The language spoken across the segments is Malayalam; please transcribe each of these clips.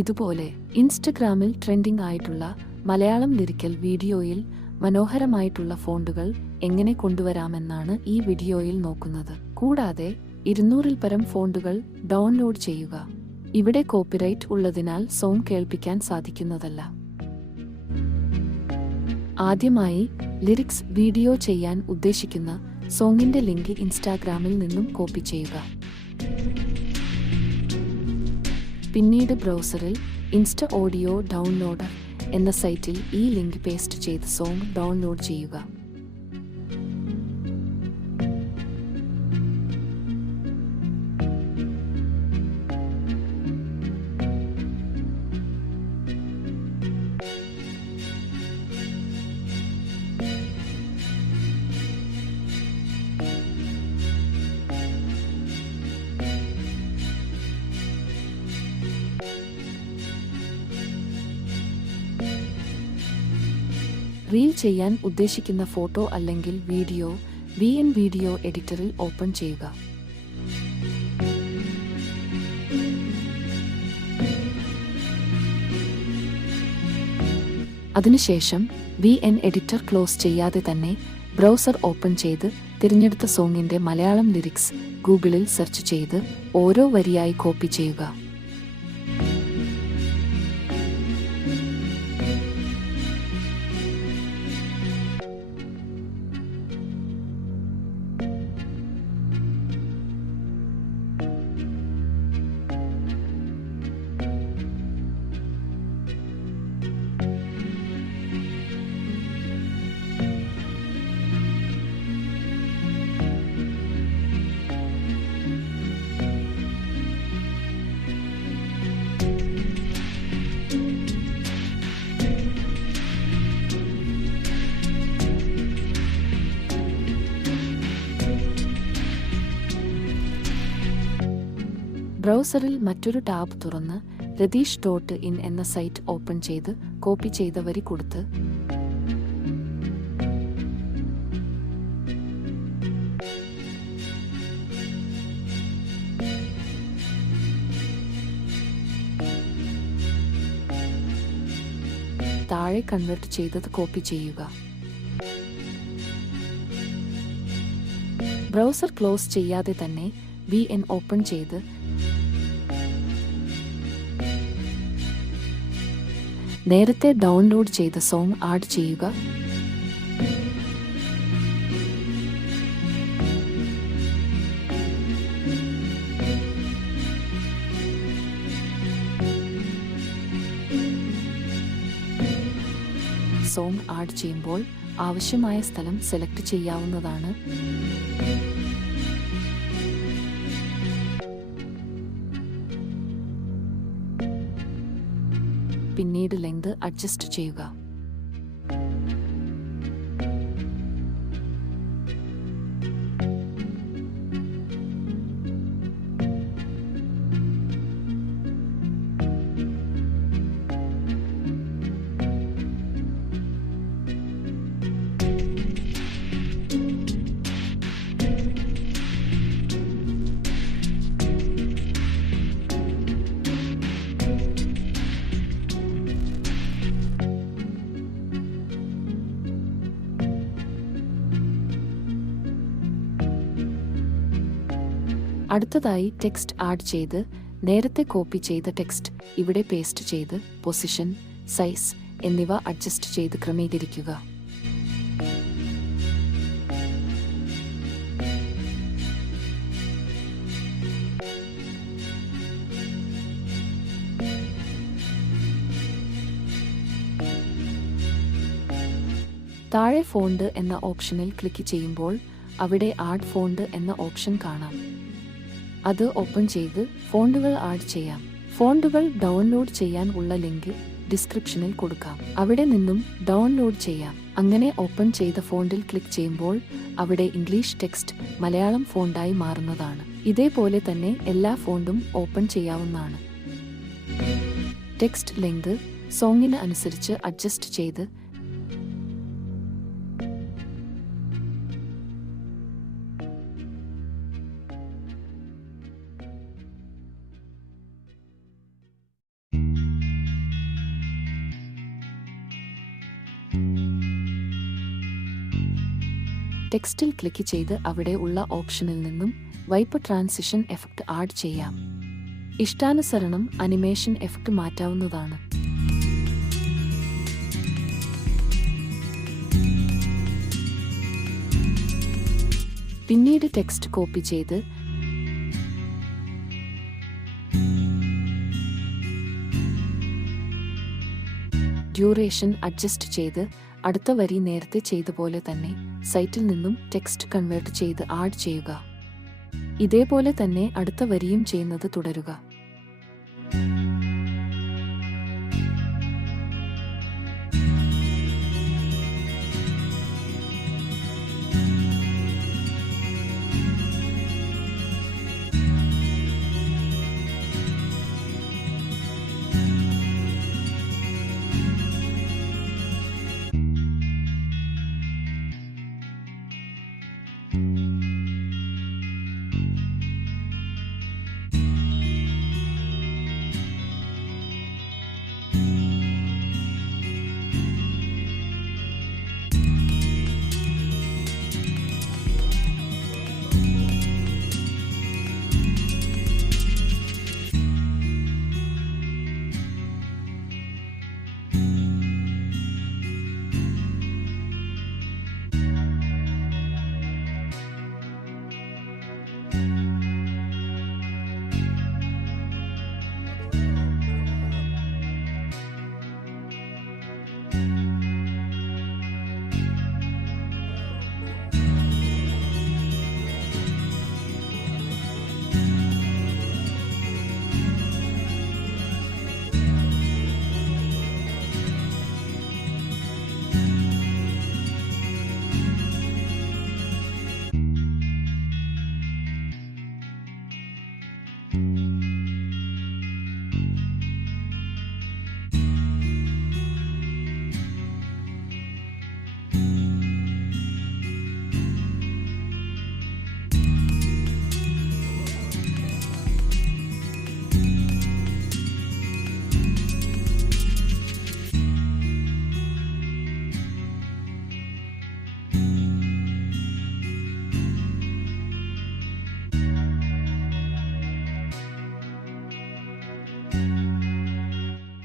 ഇതുപോലെ ഇൻസ്റ്റഗ്രാമിൽ ട്രെൻഡിംഗ് ആയിട്ടുള്ള മലയാളം ലിറിക്കൽ വീഡിയോയിൽ മനോഹരമായിട്ടുള്ള ഫോണ്ടുകൾ എങ്ങനെ കൊണ്ടുവരാമെന്നാണ് ഈ വീഡിയോയിൽ നോക്കുന്നത്. കൂടാതെ 200-ൽ പരം ഫോണ്ടുകൾ ഡൗൺലോഡ് ചെയ്യുക. ഇവിടെ കോപ്പിറൈറ്റ് ഉള്ളതിനാൽ സോങ് കേൾപ്പിക്കാൻ സാധിക്കുന്നതല്ല. ആദ്യമായി ലിറിക്സ് വീഡിയോ ചെയ്യാൻ ഉദ്ദേശിക്കുന്ന സോങ്ങിന്റെ ലിങ്ക് ഇൻസ്റ്റാഗ്രാമിൽ നിന്നും കോപ്പി ചെയ്യുക. പിന്നീട് ബ്രൗസറിൽ ഇൻസ്റ്റ ഓഡിയോ ഡൗൺലോഡർ എന്ന സൈറ്റിൽ ഈ ലിങ്ക് പേസ്റ്റ് ചെയ്ത് സോങ് ഡൗൺലോഡ് ചെയ്യുക. റീൽ ചെയ്യാൻ ഉദ്ദേശിക്കുന്ന ഫോട്ടോ അല്ലെങ്കിൽ വീഡിയോ വീഡിയോ എഡിറ്ററിൽ ഓപ്പൺ ചെയ്യുക. അതിനുശേഷം എഡിറ്റർ ക്ലോസ് ചെയ്യാതെ തന്നെ ബ്രൗസർ ഓപ്പൺ ചെയ്ത് തിരഞ്ഞെടുത്ത സോങ്ങിന്റെ മലയാളം ലിറിക്സ് ഗൂഗിളിൽ സെർച്ച് ചെയ്ത് ഓരോ വരിയായി കോപ്പി ചെയ്യുക. ബ്രൗസറിൽ മറ്റൊരു ടാബ് തുറന്ന് രതീഷ്.in എന്ന സൈറ്റ് ഓപ്പൺ ചെയ്ത് കോപ്പി ചെയ്ത വരി കൊടുത്ത് താഴെ കൺവേർട്ട് ചെയ്തത് കോപ്പി ചെയ്യുക. ബ്രൗസർ ക്ലോസ് ചെയ്യാതെ തന്നെ ഓപ്പൺ ചെയ്ത് നേരത്തെ ഡൗൺലോഡ് ചെയ്ത സോങ് ആഡ് ചെയ്യുക. സോങ് ആഡ് ചെയ്യുമ്പോൾ ആവശ്യമായ സ്ഥലം സെലക്ട് ചെയ്യാവുന്നതാണ്. പിന്നീട് ലെങ്ത് അഡ്ജസ്റ്റ് ചെയ്യുക. അടുത്തതായി ടെക്സ്റ്റ് ആഡ് ചെയ്ത് നേരത്തെ കോപ്പി ചെയ്ത ടെക്സ്റ്റ് ഇവിടെ പേസ്റ്റ് ചെയ്ത് പൊസിഷൻ, സൈസ് എന്നിവ അഡ്ജസ്റ്റ് ചെയ്ത് ക്രമീകരിക്കുക. താഴെ ഫോണ്ട് എന്ന ഓപ്ഷനിൽ ക്ലിക്ക് ചെയ്യുമ്പോൾ അവിടെ ആഡ് ഫോണ്ട് എന്ന ഓപ്ഷൻ കാണാം. അത് ഓപ്പൺ ചെയ്ത് ഫോണ്ടുകൾ ആഡ് ചെയ്യാം. ഫോണ്ടുകൾ ഡൗൺലോഡ് ചെയ്യാൻ ഉള്ള ലിങ്ക് ഡിസ്ക്രിപ്ഷനിൽ കൊടുക്കാം. അവിടെ നിന്നും ഡൗൺലോഡ് ചെയ്യാം. അങ്ങനെ ഓപ്പൺ ചെയ്ത ഫോണ്ടിൽ ക്ലിക്ക് ചെയ്യുമ്പോൾ അവിടെ ഇംഗ്ലീഷ് ടെക്സ്റ്റ് മലയാളം ഫോണ്ടായി മാറുന്നതാണ്. ഇതേപോലെ തന്നെ എല്ലാ ഫോണ്ടും ഓപ്പൺ ചെയ്യാവുന്നതാണ്. ടെക്സ്റ്റ് ലെങ്ത് സോങ്ങിന് അനുസരിച്ച് അഡ്ജസ്റ്റ് ചെയ്ത് ടെക്സ്റ്റിൽ ക്ലിക്ക് ചെയ്ത് അവിടെ ഉള്ള ഓപ്ഷനിൽ നിന്നും വൈപ്പ് ട്രാൻസിഷൻ എഫക്റ്റ് ആഡ് ചെയ്യാം. ഇഷ്ടാനുസരണം അനിമേഷൻ എഫക്റ്റ് മാറ്റാവുന്നതാണ്. പിന്നീട് ടെക്സ്റ്റ് കോപ്പി ചെയ്ത് ഡ്യൂറേഷൻ അഡ്ജസ്റ്റ് ചെയ്ത് അടുത്ത വരി നേരത്തെ ചെയ്ത പോലെ തന്നെ സൈറ്റിൽ നിന്നും ടെക്സ്റ്റ് കൺവേർട്ട് ചെയ്ത് ആഡ് ചെയ്യുക. ഇതേപോലെ തന്നെ അടുത്ത വരിയും ചെയ്യുന്നത് തുടരുക.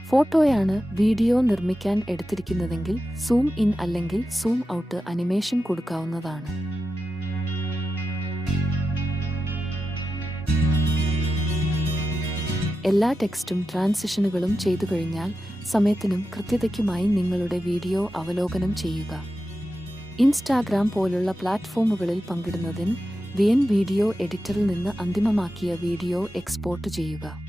ഫോട്ടോയാണ് വീഡിയോ നിർമ്മിക്കാൻ എടുത്തിരിക്കുന്നതെങ്കിൽ സൂം ഇൻ അല്ലെങ്കിൽ സൂം ഔട്ട് അനിമേഷൻ കൊടുക്കാവുന്നതാണ്. എല്ലാ ടെക്സ്റ്റും ട്രാൻസിഷനുകളും ചെയ്തു കഴിഞ്ഞാൽ സമയത്തിനും കൃത്യതയ്ക്കുമായി നിങ്ങളുടെ വീഡിയോ അവലോകനം ചെയ്യുക. ഇൻസ്റ്റാഗ്രാം പോലുള്ള പ്ലാറ്റ്ഫോമുകളിൽ പങ്കിടുന്നതിന് വിൻ വീഡിയോ എഡിറ്ററിൽ നിന്ന് അന്തിമമാക്കിയ വീഡിയോ എക്സ്പോർട്ട് ചെയ്യുക.